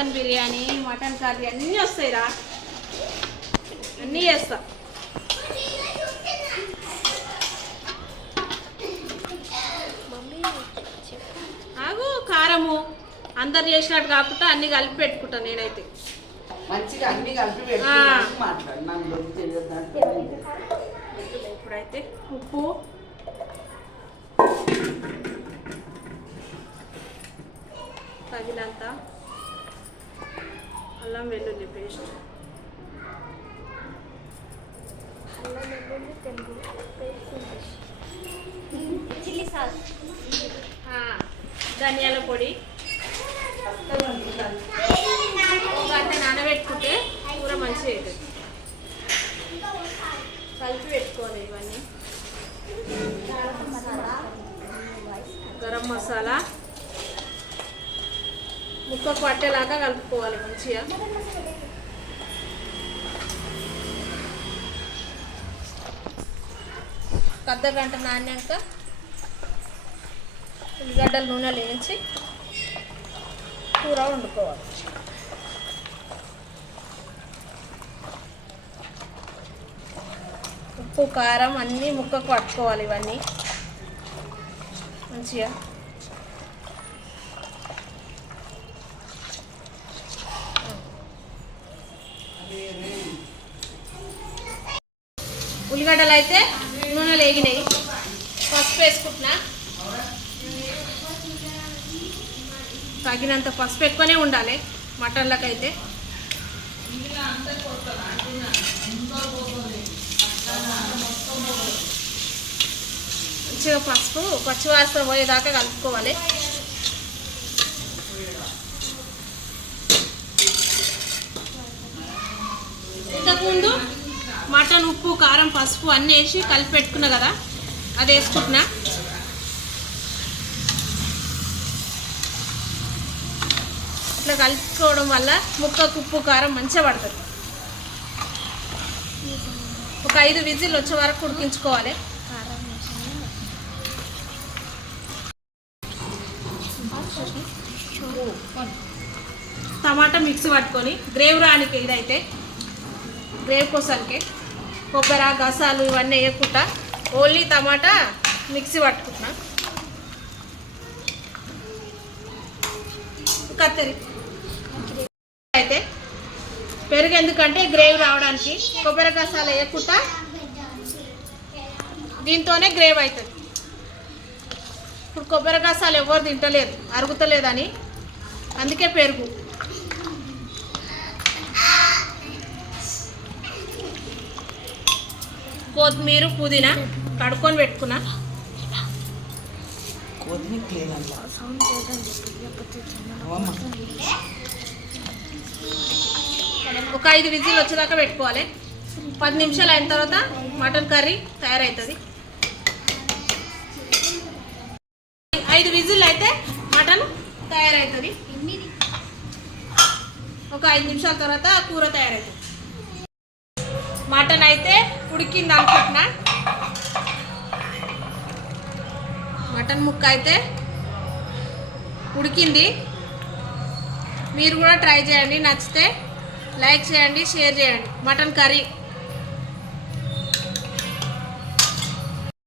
Chicken biryani, mutton curry అన్నీ వస్తాయిరా, అన్నీ చేస్తా. ఆగు, కారము అందరు చేసినట్టు కాకుండా అన్ని కలిపి పెట్టుకుంటాను నేనైతే. మంచిగా అన్ని కలిపి ఇప్పుడైతే ఉప్పు, తగినంత అల్లం వెల్లుల్లి పేస్ట్, చిల్లీ సాస్, ధనియాల పొడి, ఒక గంట నానబెట్టుకుంటే కూర మంచిగా అవుతుంది. కలిపి పెట్టుకోవాలి ఇవన్నీ. గరం మసాలా ముక్కకు పట్టేలాగా కలుపుకోవాలి మంచిగా. అర్ధ గంట నానాక ఉల్లిగడ్డలు నూనెలు వేయించి కూర వండుకోవాలి. ఉప్పు కారం అన్నీ ముక్కకు పట్టుకోవాలి ఇవన్నీ మంచిగా. ఉల్లిగడ్డలు అయితే నూనెలు వేగినాయి, పసుపు వేసుకుంటున్నా. తగినంత పసుపు ఎక్కువనే ఉండాలి మటన్లకైతే. మంచిగా పసుపు పచ్చివాసన పోయేదాకా కలుపుకోవాలి. ఇంతకుముందు మటన్ ఉప్పు కారం పసుపు అన్నీ వేసి కలిపి పెట్టుకున్నా కదా, అది వేసుకుంటున్నా. ఇట్లా కలుపుకోవడం వల్ల ముక్కకు ఉప్పు కారం మంచిగా పడుతుంది. ఒక 5 విజిల్ వచ్చే వరకు ఉడికించుకోవాలి. టమాటా మిక్సీ పట్టుకొని గ్రేవ్ రానికి, ఇదైతే గ్రేవ్ కోసానికి కొబ్బరి గసాలు ఇవన్నీ వేయకుండా ఓన్లీ టమాటా మిక్సీ పట్టుకుంటున్నా. కత్తెరి అయితే పెరుగు ఎందుకంటే గ్రేవ్ రావడానికి, కొబ్బరి గసాలు వేయకుండా దీంతోనే గ్రేవ్ అవుతుంది. ఇప్పుడు కొబ్బరి గసాలు ఎవరు తింటలేదు, అరుగుతలేదని, అందుకే పెరుగు. కొత్తిమీర పుదీనా కడుక్కొని పెట్టుకున్నా. ఒక 5 విజిల్ వచ్చేదాకా పెట్టుకోవాలి. 10 నిమిషాలు అయిన తర్వాత మటన్ కర్రీ తయారవుతుంది. 5 విజిల్ అయితే మటన్ తయారవుతుంది. ఒక 5 నిమిషాల తర్వాత కూర తయారవుతుంది. మటన్ అయితే ఉడికింది అనుకుంటున్నా. మటన్ ముక్క అయితే ఉడికింది. మీరు కూడా ట్రై చేయండి, నచ్చితే లైక్ చేయండి, షేర్ చేయండి. Mutton curry